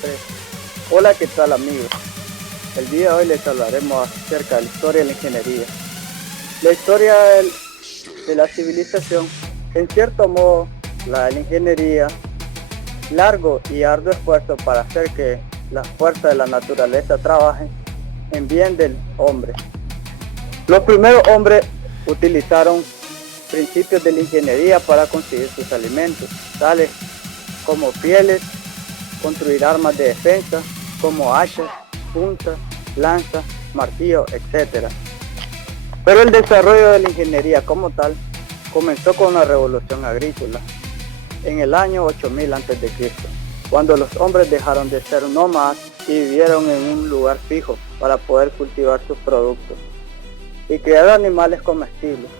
3. Hola, ¿qué tal amigos? El día de hoy les hablaremos acerca de la historia de la ingeniería. La historia de la civilización, en cierto modo, la de la ingeniería, largo y arduo esfuerzo para hacer que las fuerzas de la naturaleza trabajen en bien del hombre. Los primeros hombres utilizaron principios de la ingeniería para conseguir sus alimentos, tales como pieles, construir armas de defensa, como hachas, punzas, lanzas, martillos, etc. Pero el desarrollo de la ingeniería como tal comenzó con la revolución agrícola, en el año 8000 a.C., cuando los hombres dejaron de ser nómadas y vivieron en un lugar fijo para poder cultivar sus productos y criar animales comestibles.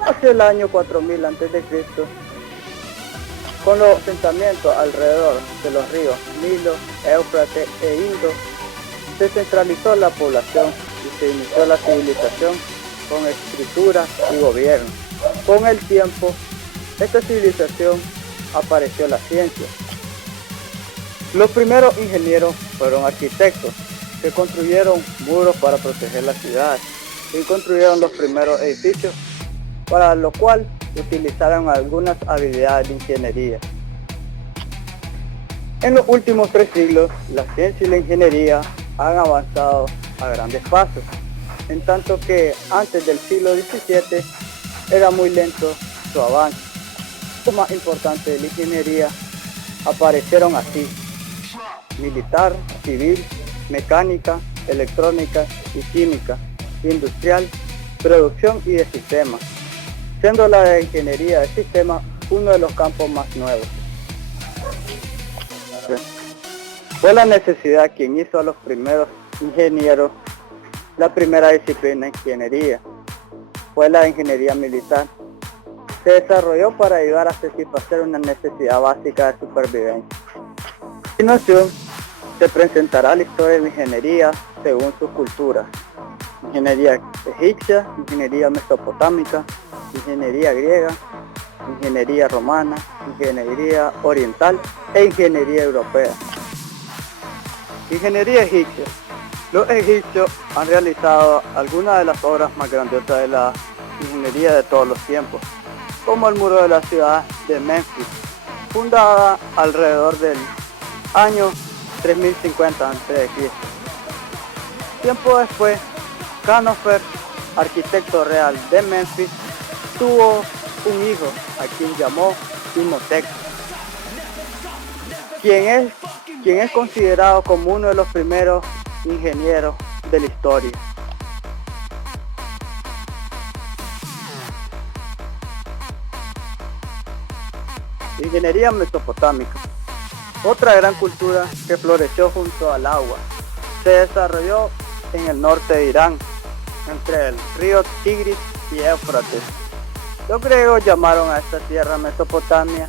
Hacia el año 4000 a.C., con los asentamientos alrededor de los ríos Nilo, Éufrates e Indo, se centralizó la población y se inició la civilización con escritura y gobierno. Con el tiempo, esta civilización apareció la ciencia. Los primeros ingenieros fueron arquitectos que construyeron muros para proteger las ciudades y construyeron los primeros edificios, para lo cual utilizaron algunas habilidades de ingeniería. En los últimos 3 siglos, la ciencia y la ingeniería han avanzado a grandes pasos, en tanto que antes del siglo XVII era muy lento su avance. Lo más importante de la ingeniería aparecieron así: militar, civil, mecánica, electrónica y química, industrial, producción y de sistemas, siendo la de ingeniería de sistemas uno de los campos más nuevos. Fue la necesidad quien hizo a los primeros ingenieros la primera disciplina de ingeniería. Fue la ingeniería militar. Se desarrolló para ayudar a satisfacer una necesidad básica de supervivencia. A continuación, se presentará la historia de la ingeniería según sus culturas: ingeniería egipcia, ingeniería mesopotámica, ingeniería griega, ingeniería romana, ingeniería oriental e ingeniería europea. Ingeniería egipcia. Los egipcios han realizado algunas de las obras más grandiosas de la ingeniería de todos los tiempos, como el muro de la ciudad de Memphis, fundada alrededor del año 3050 a.C. Tiempo después, Khanofer, arquitecto real de Memphis, tuvo un hijo a quien llamó Imhotep, quien es considerado como uno de los primeros ingenieros de la historia. Ingeniería mesopotámica. Otra gran cultura que floreció junto al agua. Se desarrolló en el norte de Irán, entre el río Tigris y Éufrates. Los griegos llamaron a esta tierra Mesopotamia,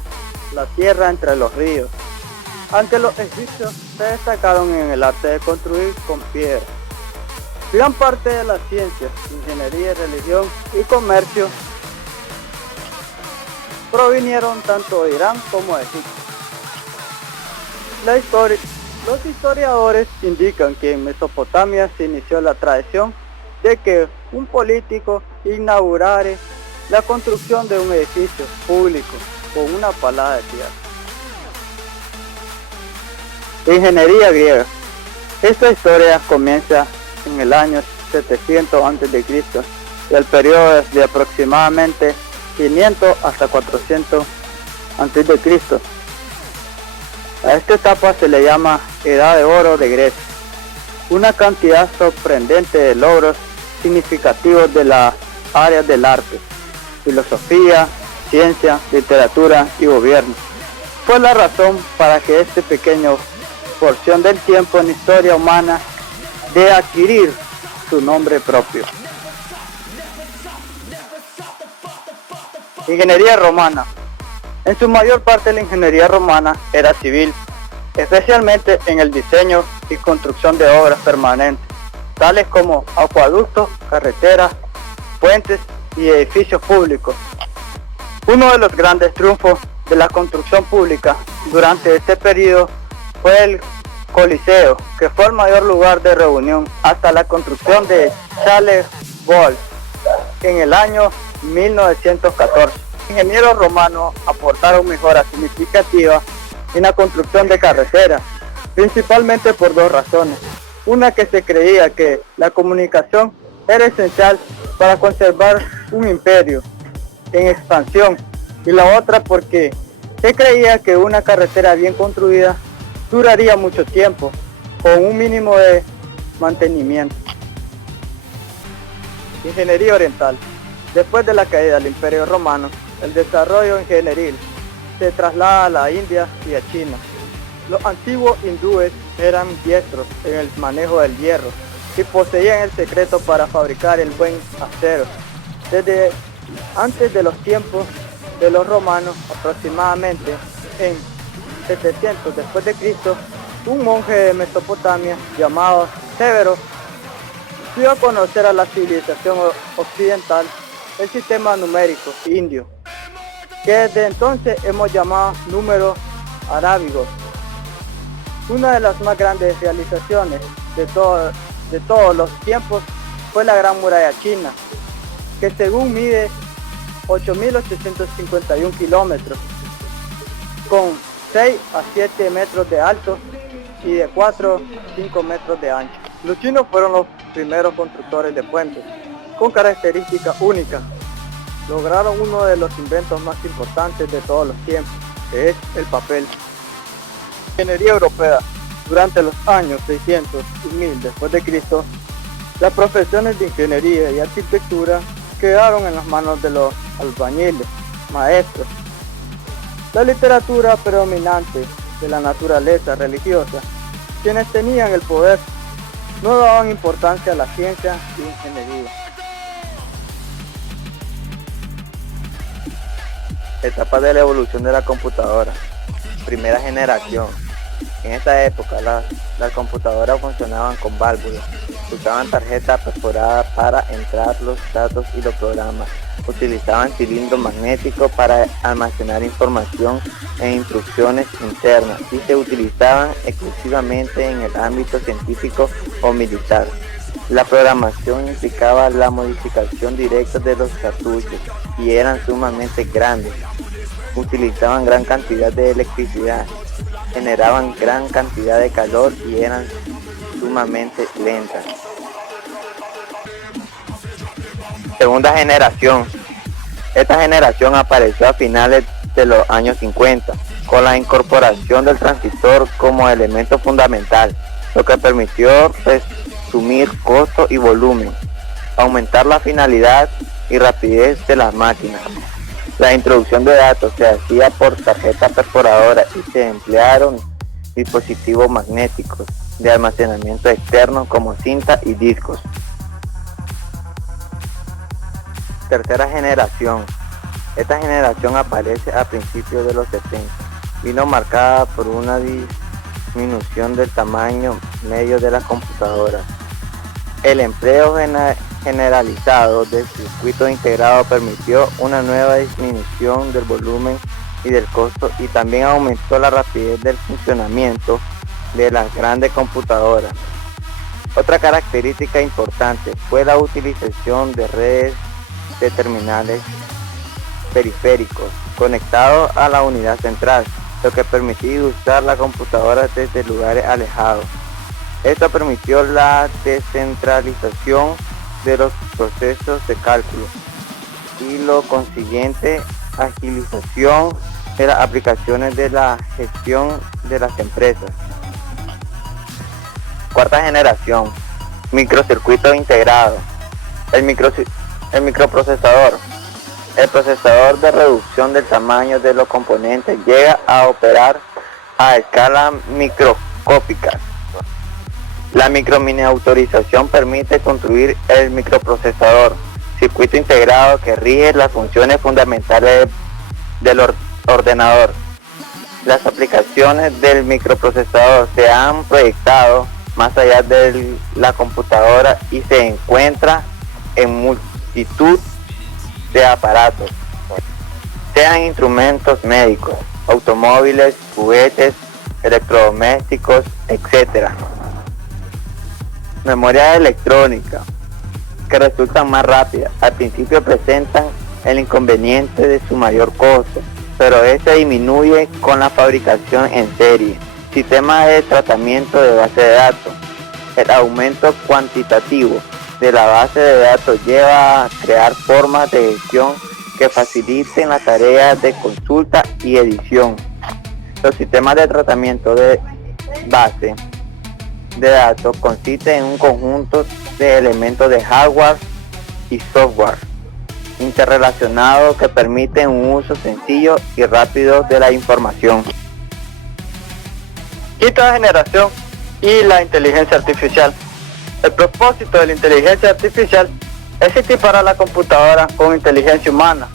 la tierra entre los ríos, aunque los egipcios se destacaron en el arte de construir con piedra. Gran parte de las ciencias, ingeniería, religión y comercio provinieron tanto de Irán como de Egipto. Los historiadores indican que en Mesopotamia se inició la tradición de que un político inaugurara la construcción de un edificio público con una palada de tierra. Ingeniería griega. Esta historia comienza en el año 700 a.C. y el periodo es de aproximadamente 500 hasta 400 a.C. A esta etapa se le llama Edad de Oro de Grecia. Una cantidad sorprendente de logros significativos de las áreas del arte, filosofía, ciencia, literatura y gobierno. Fue la razón para que este pequeño porción del tiempo en la historia humana de adquirir su nombre propio. Ingeniería romana. En su mayor parte la ingeniería romana era civil, especialmente en el diseño y construcción de obras permanentes, tales como acueductos, carreteras, puentes y edificios públicos. Uno de los grandes triunfos de la construcción pública durante este periodo fue el Coliseo, que fue el mayor lugar de reunión hasta la construcción de Charles Boll en el año 1914. Los ingenieros romanos aportaron mejoras significativas en la construcción de carreteras, principalmente por dos razones. Una, que se creía que la comunicación era esencial para conservar un imperio en expansión, y la otra porque se creía que una carretera bien construida duraría mucho tiempo, con un mínimo de mantenimiento. Ingeniería oriental. Después de la caída del Imperio Romano, el desarrollo ingenieril se traslada a la India y a China. Los antiguos hindúes eran diestros en el manejo del hierro y poseían el secreto para fabricar el buen acero. Desde antes de los tiempos de los romanos, aproximadamente en 700 después de Cristo, un monje de Mesopotamia llamado Severo dio a conocer a la civilización occidental el sistema numérico indio, que desde entonces hemos llamado números arábigos. Una de las más grandes realizaciones de todos los tiempos fue la Gran Muralla China, que según mide 8.851 kilómetros, con 6 a 7 metros de alto y de 4 a 5 metros de ancho. Los chinos fueron los primeros constructores de puentes, con características únicas. Lograron uno de los inventos más importantes de todos los tiempos, que es el papel. Ingeniería europea. Durante los años 600 y 1000 después de Cristo, las profesiones de ingeniería y arquitectura quedaron en las manos de los albañiles, maestros. La literatura predominante de la naturaleza religiosa, quienes tenían el poder, no daban importancia a la ciencia y ingeniería. Etapa de la evolución de la computadora. Primera generación. En esta época las computadoras funcionaban con válvulas, usaban tarjetas perforadas para entrar los datos y los programas, utilizaban cilindros magnéticos para almacenar información e instrucciones internas y se utilizaban exclusivamente en el ámbito científico o militar. La programación implicaba la modificación directa de los cartuchos y eran sumamente grandes. Utilizaban gran cantidad de electricidad, generaban gran cantidad de calor y eran sumamente lentas. Segunda generación. Esta generación apareció a finales de los años 50, con la incorporación del transistor como elemento fundamental, lo que permitió resumir costo y volumen, aumentar la finalidad y rapidez de las máquinas. La introducción de datos se hacía por tarjeta perforadora y se emplearon dispositivos magnéticos de almacenamiento externo como cinta y discos. Tercera generación. Esta generación aparece a principios de los 70. Vino marcada por una disminución del tamaño medio de las computadoras. El empleo generalizado del circuito integrado permitió una nueva disminución del volumen y del costo y también aumentó la rapidez del funcionamiento de las grandes computadoras. Otra característica importante fue la utilización de redes de terminales periféricos conectados a la unidad central, lo que permitía usar la computadora desde lugares alejados. Esto permitió la descentralización de los procesos de cálculo y la consiguiente agilización de las aplicaciones de la gestión de las empresas. Cuarta generación, microcircuito integrado. El microprocesador. El procesador de reducción del tamaño de los componentes llega a operar a escala microscópica. La microminiaturización permite construir el microprocesador, circuito integrado que rige las funciones fundamentales del ordenador. Las aplicaciones del microprocesador se han proyectado más allá de la computadora y se encuentra en multitud de aparatos, sean instrumentos médicos, automóviles, juguetes, electrodomésticos, etc. Memoria electrónica, que resultan más rápidas. Al principio presentan el inconveniente de su mayor costo, pero este disminuye con la fabricación en serie. Sistema de tratamiento de base de datos. El aumento cuantitativo de la base de datos lleva a crear formas de gestión que faciliten las tareas de consulta y edición. Los sistemas de tratamiento de base de datos consisten en un conjunto de elementos de hardware y software interrelacionados que permiten un uso sencillo y rápido de la información. Quinta generación y la inteligencia artificial. El propósito de la inteligencia artificial es equipar a la computadora con inteligencia humana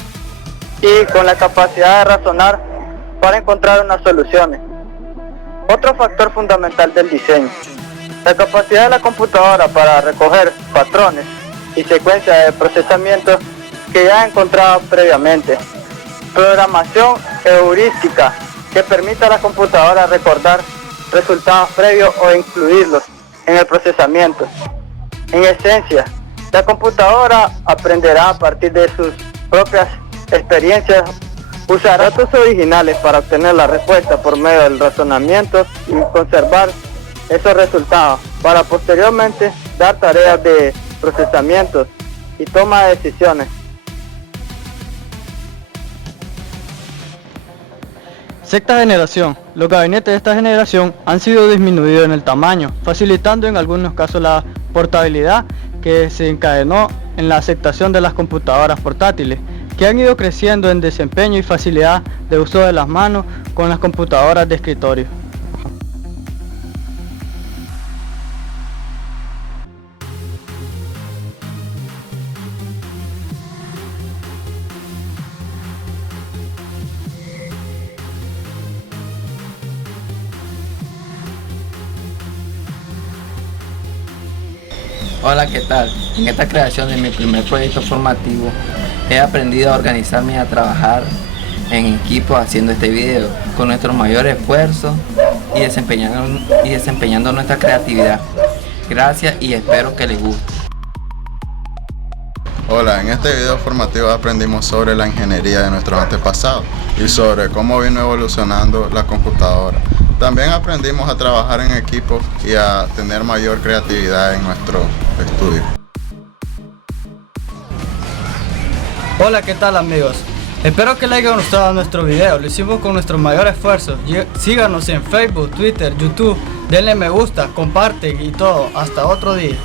y con la capacidad de razonar para encontrar unas soluciones. Otro factor fundamental del diseño, la capacidad de la computadora para recoger patrones y secuencias de procesamiento que ya ha encontrado previamente. Programación heurística que permite a la computadora recordar resultados previos o incluirlos en el procesamiento. En esencia, la computadora aprenderá a partir de sus propias experiencias, usará datos originales para obtener la respuesta por medio del razonamiento y conservar esos resultados para posteriormente dar tareas de procesamiento y toma de decisiones. Sexta generación. Los gabinetes de esta generación han sido disminuidos en el tamaño, facilitando en algunos casos la portabilidad que se encadenó en la aceptación de las computadoras portátiles, que han ido creciendo en desempeño y facilidad de uso de las manos con las computadoras de escritorio. Hola, ¿qué tal? En esta creación de mi primer proyecto formativo he aprendido a organizarme y a trabajar en equipo haciendo este video con nuestro mayor esfuerzo y desempeñando nuestra creatividad. Gracias y espero que les guste. Hola, en este video formativo aprendimos sobre la ingeniería de nuestros antepasados y sobre cómo vino evolucionando la computadora. También aprendimos a trabajar en equipo y a tener mayor creatividad en nuestro estudio. Hola, ¿qué tal amigos? Espero que les haya gustado nuestro video, lo hicimos con nuestro mayor esfuerzo. Síganos en Facebook, Twitter, YouTube, denle me gusta, comparten y todo. Hasta otro día.